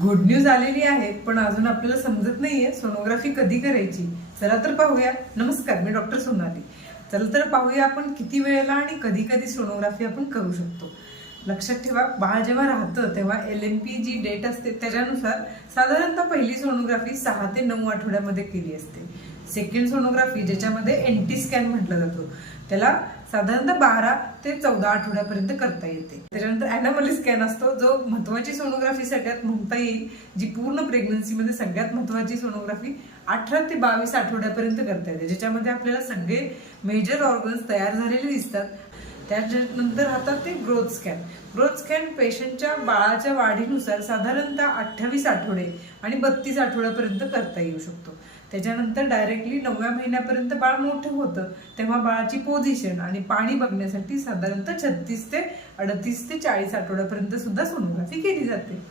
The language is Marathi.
गुड न्यूज आलेली आहे, पण अजून आपल्याला समजत नाहीये सोनोग्राफी कधी करायची. चला तर पाहूया. नमस्कार, मी डॉक्टर सोनाली. चला तर पाहूया आपण किती वेळेला आणि कधी कधी सोनोग्राफी आपण करू शकतो. लक्षात ठेवा, बाळ जेव्हा राहतं तेव्हा LNP जी डेट असते त्याच्यानुसार साधारणतः पहिली सोनोग्राफी 6 ते 9 आठवड्यामध्ये केली असते. सेकंड सोनोग्राफी, ज्याच्यामध्ये NT स्कॅन म्हटलं जातो, त्याला साधारणतः 12 ते 14 आठवड्यापर्यंत करता येते. त्याच्यानंतर अॅनॉमली स्कॅन असतो, जो महत्वाची सोनोग्राफी सगळ्यात म्हणता येईल, जी पूर्ण प्रेग्नन्सीमध्ये सगळ्यात महत्वाची सोनोग्राफी 18 ते 22 आठवड्यापर्यंत करता येते, ज्याच्यामध्ये आपल्याला सगळे मेजर ऑर्गन्स तयार झालेले दिसतात. त्याच्यानंतर राहतात ते ग्रोथ स्कॅन. ग्रोथ स्कॅन पेशंटच्या बाळाच्या वाढीनुसार साधारणतः 28 आठवडे आणि 32 आठवड्यापर्यंत करता येऊ शकतो. त्याच्यानंतर डायरेक्टली 9व्या महिन्यापर्यंत बाळ मोठं होतं तेव्हा बाळाची पोझिशन आणि पाणी बघण्यासाठी साधारणतः 36 ते 38 ते 40 आठवड्यापर्यंत सुद्धा सोनोग्राफी केली जाते.